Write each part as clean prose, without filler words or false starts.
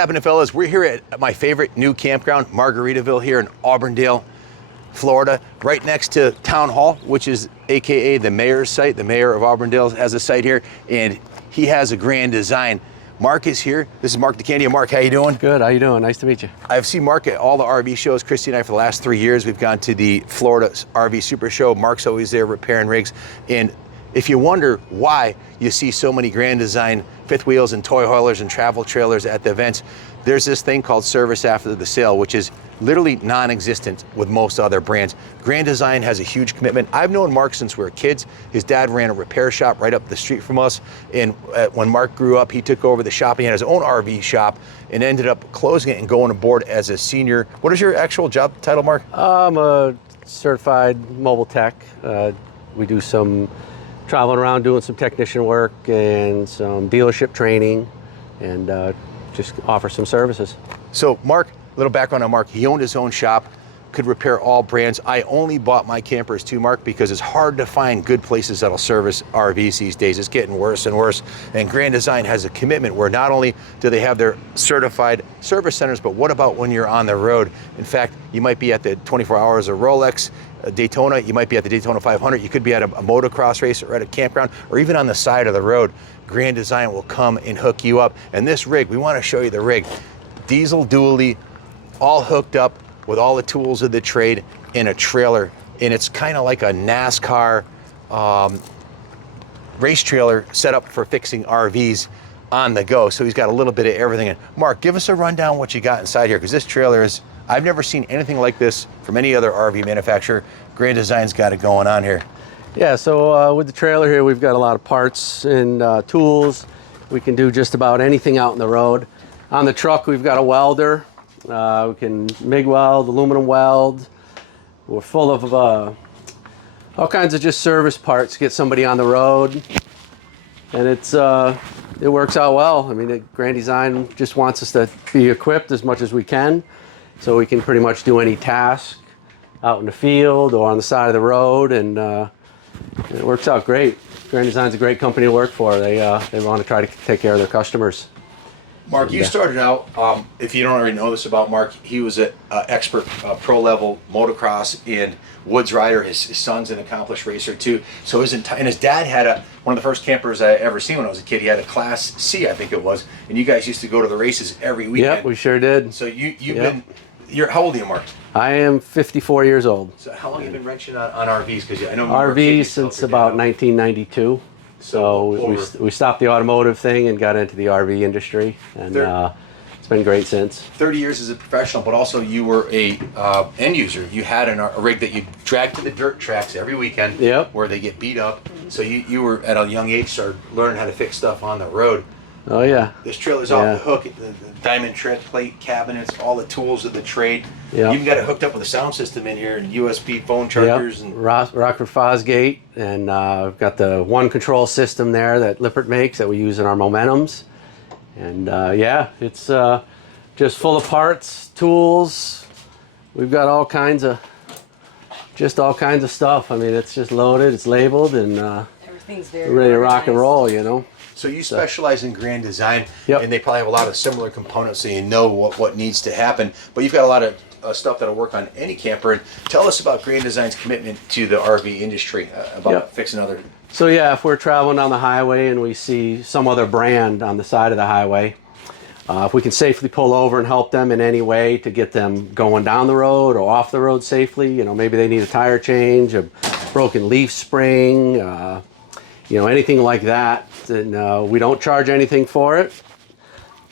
Happening, fellas? We're here at my favorite new campground, Margaritaville, here in Auburndale, Florida, right next to Town Hall, which is AKA the mayor's site. The mayor of Auburndale has a site here, and he has a Grand Design. Mark is here. This is Mark DeCandia. Mark, how you doing? Good. How you doing? Nice to meet you. I've seen Mark at all the RV shows. Christy and I, for the last 3 years, we've gone to the Florida RV Super Show. Mark's always there repairing rigs. And if you wonder why you see so many Grand Design fifth wheels and toy haulers and travel trailers at the events, there's this thing called service after the sale, which is literally non-existent with most other brands. Grand Design has a huge commitment. I've known Mark since we were kids. His dad ran a repair shop right up the street from us. And when Mark grew up, he took over the shop. He had his own RV shop and ended up closing it and going aboard as a senior. What is your actual job title, Mark? I'm a certified mobile tech. We do some traveling around doing some technician work and some dealership training, and just offer some services. So Mark, a little background on Mark. He owned his own shop, could repair all brands. I only bought my campers too, Mark, because it's hard to find good places that'll service RVs these days. It's getting worse and worse. And Grand Design has a commitment where not only do they have their certified service centers, but what about when you're on the road? In fact, you might be at the 24 Hours of Rolex, Daytona, you might be at the Daytona 500, you could be at a motocross race or at a campground, or even on the side of the road. Grand Design will come and hook you up. And this rig, we want to show you the rig. Diesel dually, all hooked up with all the tools of the trade in a trailer. And it's kind of like a NASCAR race trailer set up for fixing RVs on the go. So he's got a little bit of everything. And Mark, give us a rundown what you got inside here, because this trailer is, I've never seen anything like this from any other RV manufacturer. Grand Design's got it going on here. Yeah, so with the trailer here, we've got a lot of parts and tools. We can do just about anything out on the road. On the truck, we've got a welder. We can MIG weld, aluminum weld. We're full of all kinds of just service parts to get somebody on the road. And it works out well. I mean, Grand Design just wants us to be equipped as much as we can, so we can pretty much do any task out in the field or on the side of the road, and it works out great. Grand Design's a great company to work for. They want to try to take care of their customers. Mark, you started out, if you don't already know this about Mark, he was an expert pro-level motocross and woods rider. His son's an accomplished racer too. So and his dad had one of the first campers I ever seen when I was a kid. He had a Class C, I think it was, and you guys used to go to the races every weekend. Yep, we sure did. So how old are you, Mark? I am 54 years old. So how long have you been wrenching on RVs? Because I know RVs since about 1992. So we stopped the automotive thing and got into the RV industry, and it's been great since. 30 years as a professional, but also you were a end user. You had a rig that you dragged to the dirt tracks every weekend, yep, where they get beat up. So you were at a young age started learning how to fix stuff on the road. Oh yeah. This trailer's off the hook. The diamond tread plate cabinets, all the tools of the trade. Yep. You even got it hooked up with a sound system in here and USB phone chargers. Yep. And Rockford Fosgate, and we've got the one control system there that Lippert makes that we use in our Momentums. And yeah, it's just full of parts, tools. We've got all kinds of stuff. I mean, it's just loaded, it's labeled, and everything's very ready to rock and roll, you know. So you specialize in Grand Design, yep, and they probably have a lot of similar components, so you know what needs to happen. But you've got a lot of stuff that'll work on any camper. And tell us about Grand Design's commitment to the RV industry, about fixing other. So yeah, if we're traveling down the highway and we see some other brand on the side of the highway, if we can safely pull over and help them in any way to get them going down the road or off the road safely, you know, maybe they need a tire change, a broken leaf spring, you know, anything like that, and we don't charge anything for it,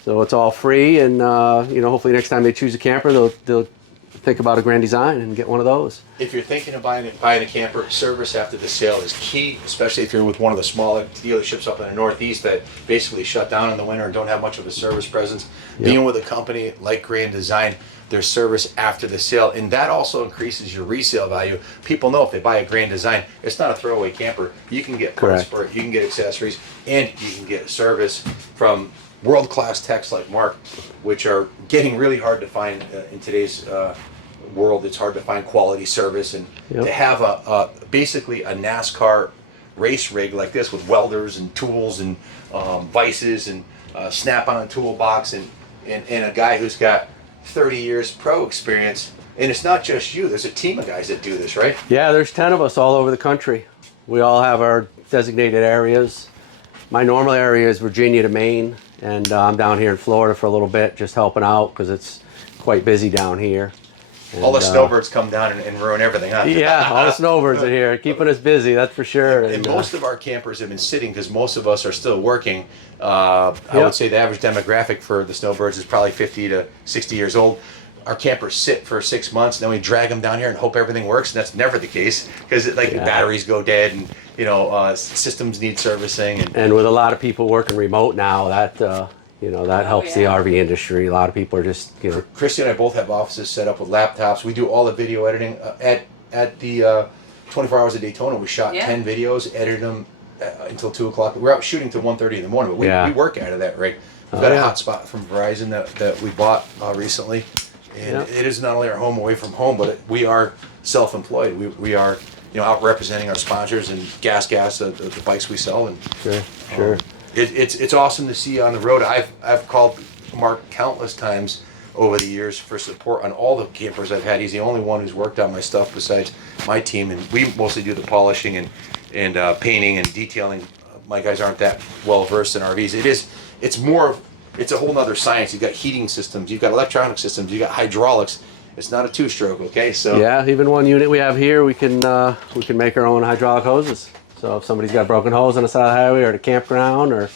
so it's all free. And you know, hopefully next time they choose a camper, they'll think about a Grand Design and get one of those. If you're thinking of buying a camper, service after the sale is key, especially if you're with one of the smaller dealerships up in the Northeast that basically shut down in the winter and don't have much of a service presence. Yep. Being with a company like Grand Design, their service after the sale, and that also increases your resale value. People know if they buy a Grand Design, it's not a throwaway camper. You can get parts for it, you can get accessories, and you can get service from world-class techs like Mark, which are getting really hard to find in today's world. It's hard to find quality service, and to have basically a NASCAR race rig like this with welders and tools and vices and snap-on toolbox and and a guy who's got 30 years pro experience. And it's not just you. There's a team of guys that do this, right? Yeah, there's 10 of us all over the country. We all have our designated areas. My normal area is Virginia to Maine, and I'm down here in Florida for a little bit, just helping out because it's quite busy down here. And, All the snowbirds come down and ruin everything, huh? yeah, all the snowbirds are here, keeping us busy, that's for sure. And most of our campers have been sitting because most of us are still working. I would say the average demographic for the snowbirds is probably 50 to 60 years old. Our campers sit for 6 months, and then we drag them down here and hope everything works. And that's never the case because batteries go dead, and systems need servicing. And with a lot of people working remote now, that that helps the RV industry. A lot of people are just Christy and I both have offices set up with laptops. We do all the video editing at the 24 Hours of Daytona. We shot 10 videos, edited them until 2 o'clock. We're out shooting till 1:30 in the morning, but we work out of that rig. We've got a hotspot from Verizon that we bought recently. And it is not only our home away from home, but we are self-employed. We are, out representing our sponsors and gas, the bikes we sell. And sure. It's awesome to see on the road. I've called Mark countless times over the years for support on all the campers I've had. He's the only one who's worked on my stuff besides my team, and we mostly do the polishing and painting and detailing. My guys aren't that well versed in RVs. It's a whole nother science. You've got heating systems, you've got electronic systems, you've got hydraulics. It's not a two-stroke, okay? So yeah, even one unit we have here, we can make our own hydraulic hoses. So if somebody's got a broken hose on the side of the highway or at a campground or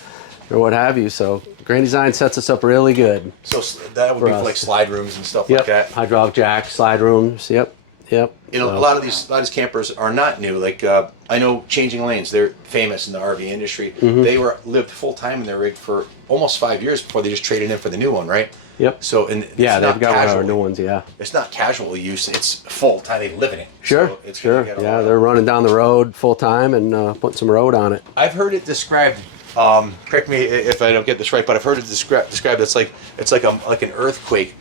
what have you, so Grand Design sets us up really good. So that would be for like slide rooms and stuff like that. Hydraulic jacks, slide rooms. Yep. A lot of these campers are not new. Like I know Changing Lanes, they're famous in the RV industry. They lived full time in their rig for almost 5 years before they just traded in for the new one, right? Yep. So they've got one of our new ones. Yeah. It's not casual use. It's full time. They live in it. Sure. So it's sure. Yeah, they're running down the road full time and putting some road on it. I've heard it described. Correct me if I don't get this right, but I've heard it described. It's like an earthquake.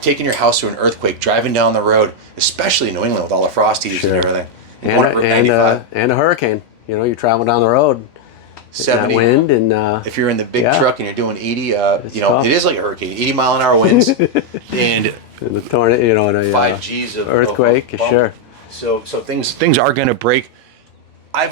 Taking your house through an earthquake, driving down the road, especially in New England with all the frosties and everything. And a hurricane. You're traveling down the road, 70 wind, and if you're in the big truck and you're doing 80, it is like a hurricane, 80-mile-an-hour winds, and the tornado, and a 5 G's of earthquake. Sure. So things are going to break. I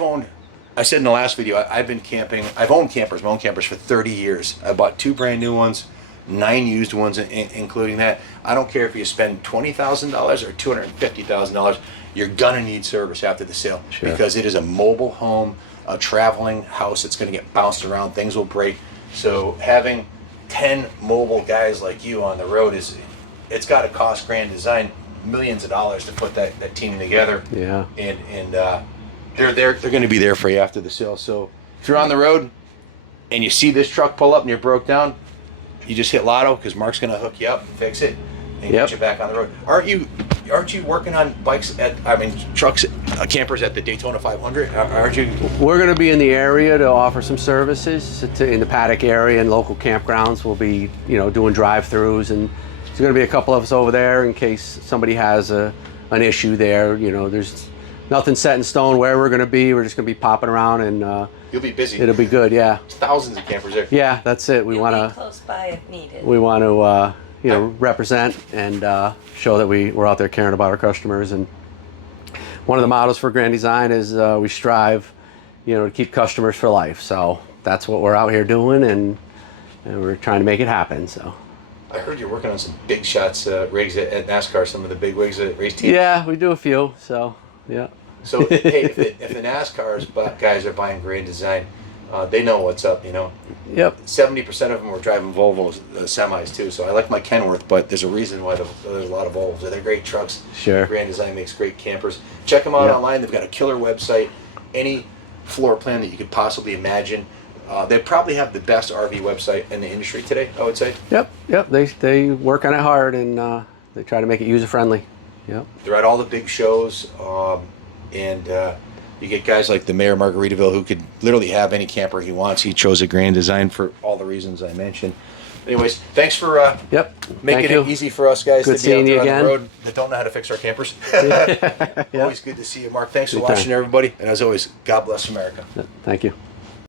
said in the last video, I've been camping. I've owned campers, my own campers, for 30 years. I bought 2 brand new ones, 9 used ones, including that. I don't care if you spend $20,000 or $250,000. You're gonna need service after the sale because it is a mobile home, a traveling house. It's gonna get bounced around. Things will break. So having 10 mobile guys like you on the road it's got to cost Grand Design millions of dollars to put that team together. Yeah. And they're going to be there for you after the sale. So if you're on the road and you see this truck pull up and you're broke down, you just hit Lotto because Mark's going to hook you up and fix it and get you back on the road. Aren't you working on trucks, campers at the Daytona 500? Aren't you? We're going to be in the area to offer some services in the paddock area and local campgrounds. We'll be, doing drive-throughs, and there's going to be a couple of us over there in case somebody has an issue there. There's nothing set in stone where we're going to be. We're just going to be popping around, and you'll be busy. It'll be good. Yeah. There's thousands of campers there. Yeah, that's it. We want to close by if needed. We want to represent and show that we're out there caring about our customers. And one of the mottos for Grand Design is we strive, to keep customers for life. So that's what we're out here doing, and we're trying to make it happen. So. I heard you're working on some big shots rigs at NASCAR, some of the big wigs at race teams. Yeah, we do a few. So yeah. So hey, if the NASCAR's guys are buying Grand Design, they know what's up. Yep. 70% of them were driving Volvo semis too. So I like my Kenworth, but there's a reason why there's a lot of Volvos. They're great trucks. Sure. Grand Design makes great campers. Check them out online. They've got a killer website. Any floor plan that you could possibly imagine. They probably have the best RV website in the industry today, I would say. Yep. They work on it hard, and they try to make it user friendly. Yep. They're at all the big shows, and you get guys like the mayor of Margaritaville who could literally have any camper he wants. He chose a Grand Design for all the reasons I mentioned. Anyways, thanks for making it easy for us guys to be out there on the road that don't know how to fix our campers. Always good to see you, Mark. Thanks for watching, everybody. And as always, God bless America. Thank you.